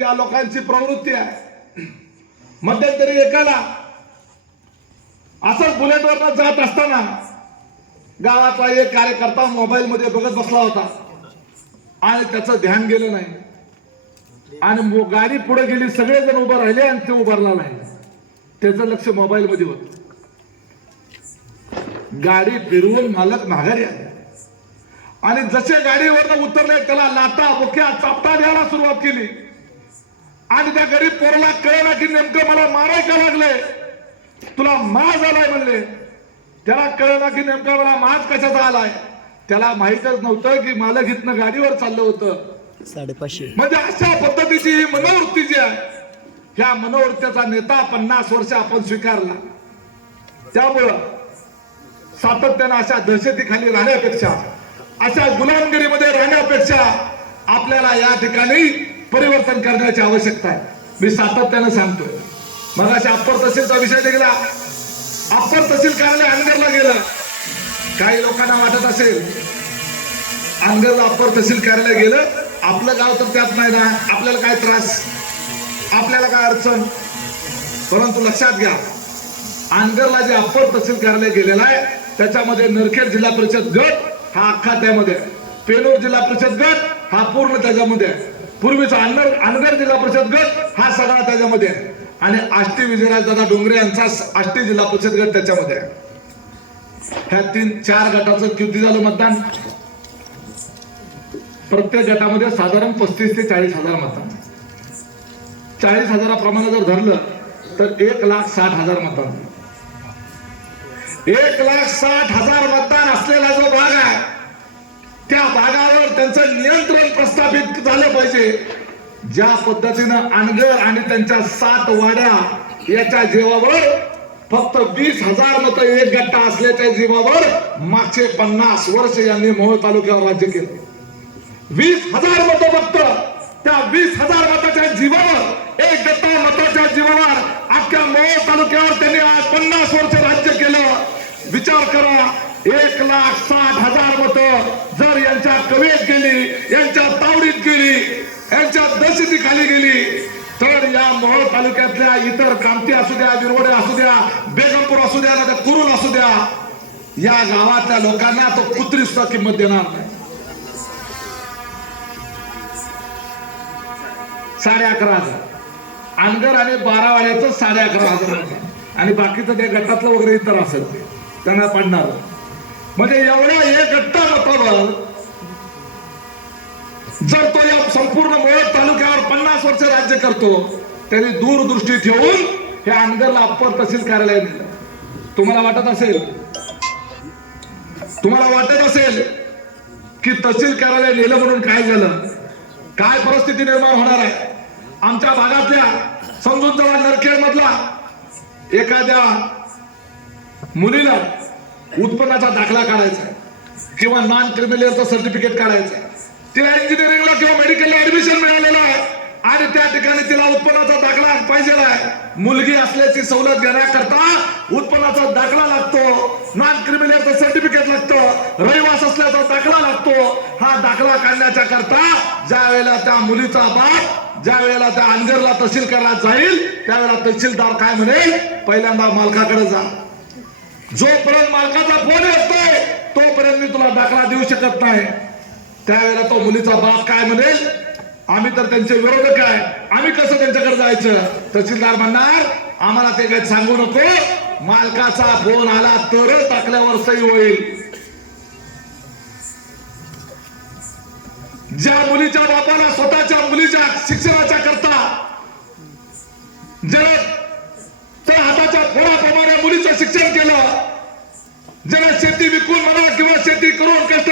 त्या लोकांची प्रवृत्ती आहे. मध्यंतरी एकाला असंच बुलेटवर जात असताना गावातला एक कार्यकर्ता मोबाईल मध्ये बघत बसला होता. आणि त्याचं ध्यान गेलं नाही. आणि गाडी पुढे गेली सगळेजण उभं राहिले आणि ते उभारला नाही. त्याचं लक्ष मोबाईल मध्ये होत. गाडी फिरवून मालक माघारी आले. आणि जसे गाडीवरनं उतरले त्याला लाता बुक्या चापटा द्यायला सुरुवात केली. आणि त्या गरीब पोराला कळलं की नेमकं मला माराय का लागले. तुला माज आलाय म्हणले. त्याला कळलं की नेमका मला माज कशाचा आलाय? त्याला माहीतच नव्हतं की मालक इथनं गाडीवर चाललं होतं. साडेपाचशे. म्हणजे अशा पद्धतीची ही मनोवृत्ती जी आहे ह्या मनोवृत्तीचा नेता पन्नास वर्ष आपण स्वीकारला. त्यामुळं सातत्यानं अशा दहशतीखाली राहण्यापेक्षा अशा गुलामगिरीमध्ये राहण्यापेक्षा आपल्याला या ठिकाणी परिवर्तन करण्याची आवश्यकता आहे. मी सातत्यानं सांगतोय. मग अशा अप्पर तहसीलचा विषय निघाला. अप्पर तहसील कार्यालय अनगरला गेलं. काही लोकांना वाटत असेल अनगरला अप्पर तहसील कार्यालय गेलं. आपलं गाव तर त्यात नाही ना. आपल्याला काय त्रास? आपल्याला काय अडचण? परंतु लक्षात घ्या अनगरला जे अप्पर तहसील कार्यालय गेलेलं आहे त्याच्यामध्ये नरखेड जिल्हा परिषद गट हा अख्खा त्यामध्ये आहे. पेनूर जिल्हा परिषद गट हा पूर्ण त्याच्यामध्ये आहे. पूर्वीचा अनगर अनगर जिल्हा परिषद गट हा सगळा त्याच्यामध्ये आहे. आणि आष्टी विजयराज दादा डोंगरे यांचा आष्टी जिल्हा परिषद गट त्याच्यामध्ये आहे. ह्या तीन चार गटाचं किती झालं मतदान? प्रत्येक गटामध्ये साधारण पस्तीस ते चाळीस हजार मतदान. चाळीस हजाराप्रमाणे जर धरलं तर एक लाख साठ हजार मतदान. एक लाख साठ हजार मतदान असलेला जो भाग आहे त्या भागावर त्यांचं नियंत्रण प्रस्थापित झालं पाहिजे. ज्या पद्धतीनं अनगर आणि त्यांच्या सात वाड्या याच्या जीवावर फक्त वीस हजार मत एक गट्टा असल्याच्या जीवावर मागचे पन्नास वर्ष यांनी मोहोळ तालुक्यावर राज्य केलं. वीस हजार मत फक्त त्या वीस हजार मताच्या जीवावर एक गट्टा मताच्या जीवावर अख्ख्या मोहोळ तालुक्यावर त्यांनी आज पन्नास वर्ष राज्य केलं विचार करा एक लाख साठ हजार मत जर यांच्या कवेत गेली यांच्या तावडीत गेली यांच्या दहशतीखाली गेली. तर या मोहोळ तालुक्यातल्या इतर कामती असू द्या बिरवडे असू द्या बेगमपूर असू द्या ना कुरुल असू द्या या गावातल्या लोकांना तो कुत्री सुद्धा किंमत देणार नाही. साडे अकरा हजार. अनगर आणि बारा बारावाड्याचं साडे अकरा हजार आणि बाकीचं ते गटातलं वगैरे इतर असेल ते. त्यांना पडणार. म्हणजे एवढ्या एक गट्टा मतावर जर तो या संपूर्ण मोळ तालुक्यावर पन्नास वर्ष राज्य करतो तरी दूरदृष्टी ठेवून हे अनगरला अप्पर तहसील कार्यालय दिलं तुम्हाला वाटत असेल? तुम्हाला वाटत असेल की तहसील कार्यालय नेलं म्हणून काय झालं? काय परिस्थिती निर्माण होणार आहे? आमच्या भागातल्या समजून जवळ नरखेड मधला एखाद्या मुलीला उत्पन्नाचा दाखला काढायचा किंवा नॉन क्रिमिनलचं सर्टिफिकेट काढायचं तिला इंजिनिअरिंगला किंवा मेडिकलला ऍडमिशन मिळालेलं आहे. आणि त्या ठिकाणी तिला उत्पन्नाचा दाखला पाहिजे आहे. मुलगी असल्याची सवलत घेण्याकरता उत्पन्नाचा दाखला लागतो. नॉन क्रिमिनलचं सर्टिफिकेट लागतं. रहिवास असल्याचा दाखला लागतो. हा दाखला काढण्याच्या करता ज्या वेळेला त्या मुलीचा बाप ज्या वेळेला त्या अंजरला तहसील करायला जाईल त्यावेळेला तहसीलदार काय म्हणेल? पहिल्यांदा मालकाकडे जा. जोपर्यंत मालकाचा फोन येतोय तोपर्यंत मी तुला दाखला देऊ शकत नाही. त्यावेळेला तो मुलीचा बाप काय म्हणेल? आम्ही तर त्यांचे विरोधक आहे. आम्ही कसं त्यांच्याकडे जायचं? तहसीलदार म्हणणार आम्हाला ते काही सांगू नको. मालकाचा फोन आला तरच टाकल्यावर सही होईल. ज्या मुलीच्या बापाला स्वतःच्या मुलीच्या शिक्षणाच्या करता ज्याला त्या हाताच्या फोडाप्रमाणे मुलीचं शिक्षण केलं ज्याला शेती विकून म्हणा किंवा शेती करून कष्ट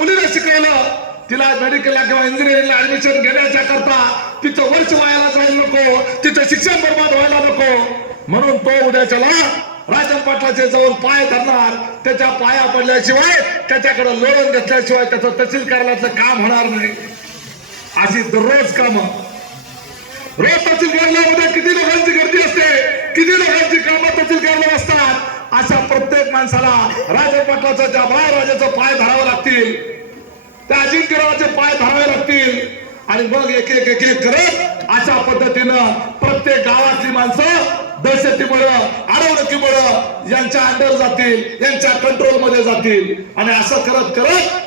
मुलीला शिकवलं तिला मेडिकलला किंवा इंजिनिअरिंगला ऍडमिशन घेण्याच्या करता तिचं वर्ष व्हायला जायला नको तिचं शिक्षण बर्बाद व्हायला नको. म्हणून तो उद्याच्याला राजन पाटलाचे जाऊन पाय धरणार. त्याच्या पाया पडल्याशिवाय त्याच्याकडे लोन घेतल्याशिवाय त्याचं तहसील कार्यालयाचं काम होणार नाही. अशी दररोज कामं. रोज तहसील कार्यालयामध्ये किती लोकांची गर्दी असते? किती लोकांची कामं तहसील कार्यालय असतात? प्रत्येक माणसाला राजा पाटलाचा त्या राजाचा पाय धरावे लागतील त्या अजिंक्यरावाचे पाय धरावे लागतील. आणि मग एक एक एक एक करत अशा पद्धतीनं प्रत्येक गावातली माणसं दहशतीमुळं अडवणुकीमुळं यांच्या अंडर जातील यांच्या कंट्रोलमध्ये जातील. आणि असं करत करत